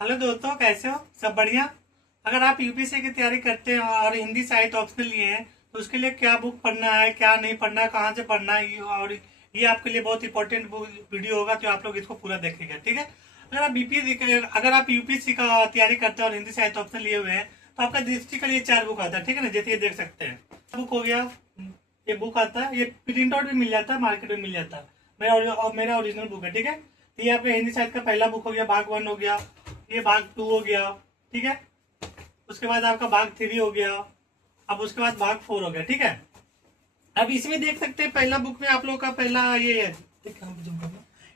Hello दोस्तों, कैसे हो? सब बढ़िया। अगर आप यूपीएससी की तैयारी करते हैं और हिंदी साहित्य ऑप्शनल लिए हैं तो उसके लिए क्या बुक पढ़ना है, क्या नहीं पढ़ना है, कहाँ से पढ़ना है, और ये आपके लिए बहुत इंपॉर्टेंट वीडियो होगा, तो आप लोग इसको पूरा देखेंगे। ठीक है। अगर आप यूपीएससी का तैयारी करते हैं और हिंदी साहित्य ऑप्शनल लिए हुए हैं तो आपका दृष्टि का ये 4 बुक आता है। ठीक है ना, जैसे ये देख सकते हैं। बुक हो गया, ये बुक आता है, ये प्रिंट आउट भी मिल जाता है, मार्केट में मिल जाता है। मेरा ओरिजिनल बुक है। ठीक है। तो ये आपका हिंदी साहित्य का पहला बुक हो गया, भाग 1 हो गया। ये भाग 2 हो गया। ठीक है। उसके बाद आपका भाग 3 हो गया। अब उसके बाद भाग 4 हो गया। ठीक है। अब इसमें देख सकते हैं पहला बुक में आप लोग का पहला ये है।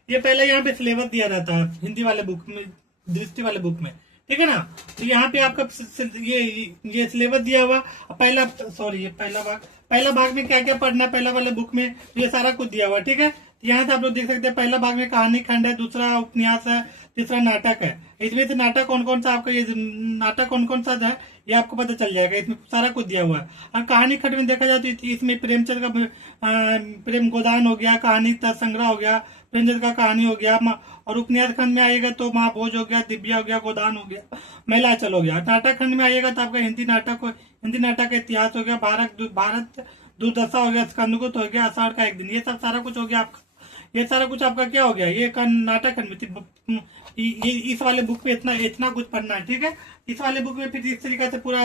ये पहले यहाँ पे सिलेबस दिया रहता है हिंदी वाले बुक में, दृष्टि वाले बुक में। ठीक है ना। तो यहाँ पे आपका ये सिलेबस दिया हुआ। पहला सॉरी ये पहला भाग में क्या क्या पढ़ना है पहला वाले बुक में, ये सारा कुछ दिया हुआ है। ठीक है। तो यहाँ से आप लोग देख सकते हैं पहला भाग में कहानी खंड है, दूसरा उपन्यास है, तीसरा नाटक है। इसमें से नाटक कौन कौन सा आपका ये नाटक कौन कौन सा है ये आपको पता चल जाएगा। इसमें सारा कुछ दिया हुआ है। और कहानी खंड में देखा जाए तो इसमें प्रेमचंद का प्रेम गोदान हो गया, कहानी संग्रह हो गया, प्रेमचंद का कहानी हो गया। और उपन्यास खंड में आएगा तो महाभोज हो गया, दिव्या हो गया, गोदान हो गया, महिलाचल हो गया। नाटक खंड में आएगा तो आपका हिंदी नाटक का इतिहास हो गया, भारत दुर्दशा हो गया, स्कंदगुप्त हो गया, आषाढ़ का एक दिन। ये सब सारा कुछ हो गया आपका। ये सारा कुछ आपका क्या हो गया, ये नाटक खंड में। ये इस वाले बुक में इतना इतना कुछ पढ़ना है। ठीक है। इस वाले बुक में फिर इस तरीके से पूरा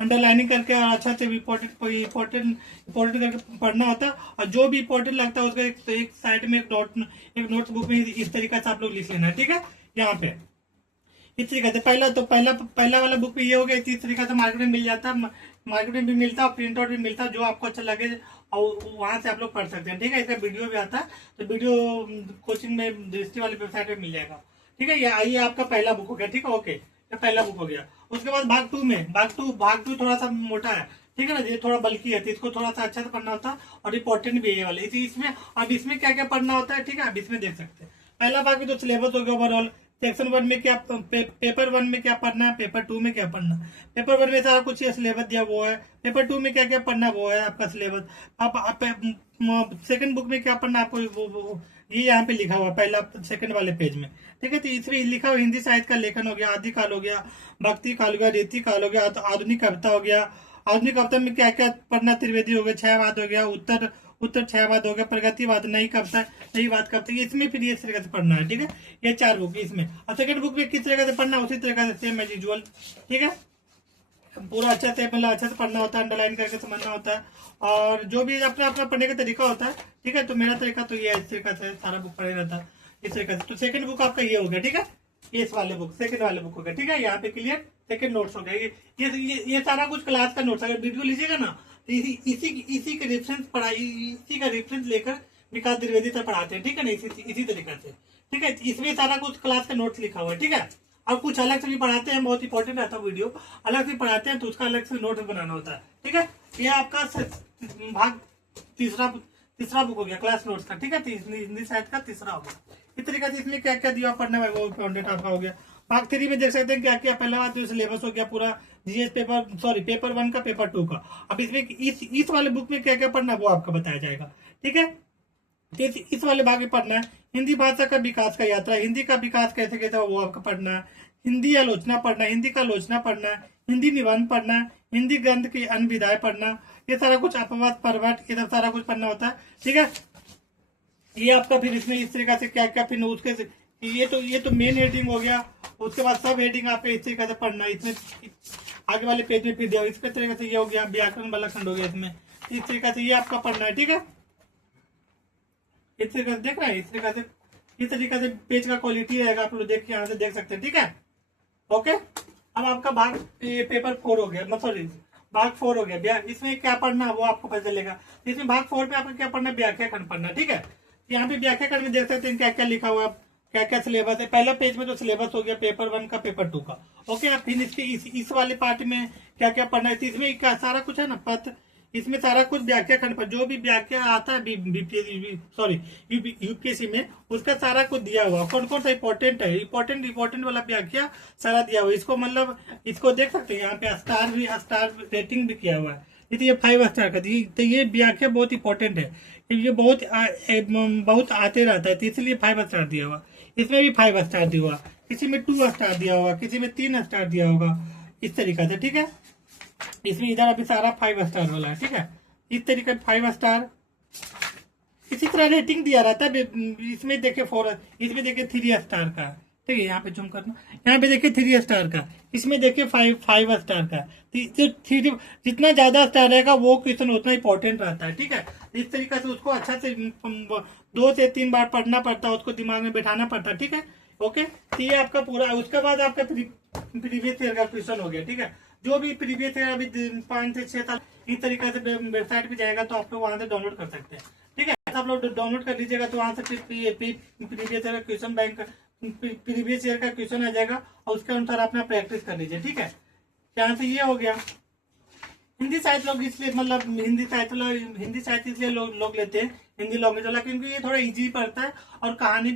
अंडरलाइनिंग करके और अच्छा से इम्पोर्टेंट करके पढ़ना होता है। और जो भी इम्पोर्टेंट लगता है उसका एक साइड में एक नोट्स बुक में इस तरीके से आप लोग लिख लेना है। ठीक है। यहाँ पे इस तरीके से पहला वाला बुक में ये हो गया। इस तरीके से मार्केट में मिल जाता है, मार्केट में भी मिलता है और प्रिंट आउट भी मिलता है, जो आपको अच्छा लगे और वहां से आप लोग पढ़ सकते हैं। ठीक है। इसका वीडियो भी आता है, तो वीडियो कोचिंग में दृष्टि वाली वेबसाइट पे मिल जाएगा। ठीक है। ये आपका पहला बुक हो गया। ठीक है। ओके, ये पहला बुक हो गया। उसके बाद भाग टू थोड़ा सा मोटा है। ठीक है ना, ये थोड़ा बल्कि है, तो इसको थोड़ा सा अच्छा से पढ़ना होता है और इंपॉर्टेंट भी है ये वाले। इसमें क्या क्या पढ़ना होता है। ठीक है। अब इसमें देख सकते हैं पहला भाग में तो सिलेबस हो गया ओवरऑल। सेक्शन 1 में क्या पेपर 1 में क्या पढ़ना है, पेपर 2 में क्या पढ़ना है। पेपर 1 में सारा कुछ सिलेबस दिया वो है, पेपर 2 में क्या क्या पढ़ना है वो है आपका सिलेबस। आप सेकंड बुक में क्या पढ़ना है आपको ये यहाँ पे लिखा हुआ पहला सेकंड वाले पेज में। ठीक है। तो इसमें लिखा हुआ हिंदी साहित्य का लेखन हो गया, आदिकाल हो गया, भक्ति काल हो गया, रीति काल हो गया, आधुनिक कविता हो गया। आधुनिक कविता में क्या क्या पढ़ना, त्रिवेदी हो गया, छहवाद हो गया, उत्तर छहवाद हो गया, प्रगतिवाद, नई कविता, नई बात कविता। इसमें फिर इस तरीके से पढ़ना है। ठीक है। ये 4 बुक इसमें। और सेकंड बुक में किस तरीके से पढ़ना उसी तरीके से सेम एज यूजुअल। ठीक है। पूरा अच्छा से मतलब अच्छा से पढ़ना होता है, अंडरलाइन करके समझना होता है, और जो भी अपना अपना पढ़ने का तरीका होता है। ठीक है। तो मेरा तरीका तो ये इस तरीका से सारा बुक पढ़े रहता है इस तरीके से। तो सेकंड बुक आपका ये हो गया। ठीक है। ये इस वाले बुक सेकंड वाले बुक हो गया। ठीक है। यहाँ पे क्लियर सेकंड नोट्स हो गया। ये सारा कुछ क्लास का नोट्स। अगर वीडियो लीजिएगा ना तो इसी का रेफरेंस लेकर विकास द्विवेदी तक पढ़ाते हैं। ठीक है ना, इसी तरीके से। ठीक है। इसमें सारा कुछ क्लास का नोट्स लिखा हुआ है। ठीक है। और कुछ अलग से भी पढ़ाते हैं, बहुत इंपॉर्टेंट रहता है वीडियो, अलग से पढ़ाते हैं तो उसका अलग से नोट्स बनाना होता है। ठीक है। ये आपका भाग तीसरा बुक हो गया क्लास नोट्स का। ठीक है। हिंदी साहित्य का तीसरा हो गया। इस तरीके से इसमें क्या क्या दिया पढ़ना है वो इंपॉर्टेंट आपका हो गया। भाग 3 में देख सकते हैं क्या क्या। पहला बात तो सिलेबस हो गया पूरा, जीएस पेपर 1 का, पेपर 2 का। अब इसमें इस वाले बुक में क्या क्या पढ़ना है वो आपको बताया जाएगा। ठीक है। इस वाले भाग में पढ़ना है हिंदी भाषा का विकास का यात्रा, हिंदी का विकास कैसे कैसे वो आपका पढ़ना है। हिंदी आलोचना पढ़ना है, हिंदी का आलोचना पढ़ना है, हिंदी निबंध पढ़ना है, हिंदी ग्रंथ की अन्य विधाएं पढ़ना, ये सारा कुछ अपवाद परवट ये सब सारा कुछ पढ़ना होता है। ठीक है। ये आपका फिर इसमें इस तरीके से क्या क्या फिर उसके ये तो मेन हेडिंग हो गया। उसके बाद सब हेडिंग आपको इस तरीके से पढ़ना है। इसमें आगे वाले पेज में फिर दिया इसके तरीके से ये हो गया, व्याकरण वाला खंड हो गया इसमें। इस तरीके से ये आपका पढ़ना है। ठीक है। इस तरीके से देख रहे हैं, इस तरीके से पेज का क्वालिटी रहेगा, आप लोग देख के यहाँ से देख सकते हैं। ठीक है। ओके। अब आपका भाग पेपर 4 हो गया, सॉरी भाग 4 हो गया। इसमें क्या पढ़ना है वो आपको पता चलेगा। इसमें भाग 4 में आपको क्या पढ़ना है, व्याख्या खंड पढ़ना। ठीक है। यहाँ पे व्याख्या खंड में देख सकते हैं क्या क्या लिखा हुआ, क्या क्या सिलेबस है। पहला पेज में तो सिलेबस हो गया पेपर 1 का, पेपर 2 का। ओके। फिर इसके इस वाले पार्ट में क्या क्या पढ़ना है, इसमें क्या सारा कुछ है ना पत्र, इसमें सारा कुछ व्याख्या खंड पर जो भी व्याख्या आता है यूपीएससी में उसका सारा कुछ दिया हुआ, कौन कौन सा इंपॉर्टेंट है, इंपॉर्टेंट वाला व्याख्या सारा दिया हुआ। इसको मतलब इसको देख सकते हैं यहाँ पे स्टार रेटिंग भी किया हुआ है। तो ये 5 स्टार का, तो ये व्याख्या बहुत इंपॉर्टेंट है, ये बहुत आते रहता है, तो इसलिए 5 स्टार दिया हुआ। इसमें भी 5 स्टार दिया हुआ। किसी में 2 स्टार दिया होगा, किसी में 3 स्टार दिया होगा, इस तरीका से। ठीक है, इसमें इधर अभी सारा 5 स्टार वाला है। ठीक है, इस तरीके 5 स्टार, इसी तरह रेटिंग दिया रहता है। इसमें देखिए 4, इसमें देखिए 3 स्टार का। ठीक है, यहाँ पे जूम करना, यहाँ पे देखिए 3 स्टार का, इसमें देखिए 5 स्टार का। थ्री, जितना ज्यादा स्टार रहेगा वो क्वेश्चन उतना इंपॉर्टेंट रहता है। ठीक है, इस तरीके से उसको अच्छा से 2 से 3 बार पढ़ना पड़ता है, उसको दिमाग में बैठाना पड़ता है। ठीक है, ओके। तो ये आपका पूरा, उसके बाद आपका प्रीवियस ईयर का क्वेश्चन हो गया। ठीक है, जो भी प्रीवियस ईयर अभी 5 से 6 साल इस तरीके से वेबसाइट पे जाएगा तो आप लोग वहां से डाउनलोड कर सकते हैं। ठीक है, आप लोग डाउनलोड कर लीजिएगा तो वहां से प्रीवियस ईयर का क्वेश्चन बैंक प्रीवियस ईयर का क्वेश्चन आ जाएगा और उसके अनुसार अपना प्रैक्टिस कर लीजिए। ठीक है, यहाँ से ये हो गया। हिंदी साहित्य लोग इसलिए, मतलब हिंदी साहित्य इसलिए लोग लेते हैं हिंदी लैंग्वेज वाला, क्योंकि ये थोड़ा इजी पड़ता है और कहानी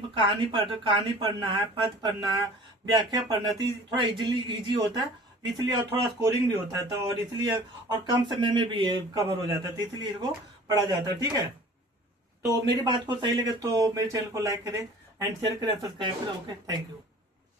पढ़ना है, पद पढ़ना है, व्याख्या पढ़ना है, तो थोड़ा इजी होता है इसलिए, और थोड़ा स्कोरिंग भी होता है, तो और इसलिए, और कम समय में भी ये कवर हो जाता है, तो इसलिए इसको पढ़ा जाता है। ठीक है, तो मेरी बात को सही लगे तो मेरे चैनल को लाइक करें एंड शेयर करें, सब्सक्राइब करें। Okay, thank you.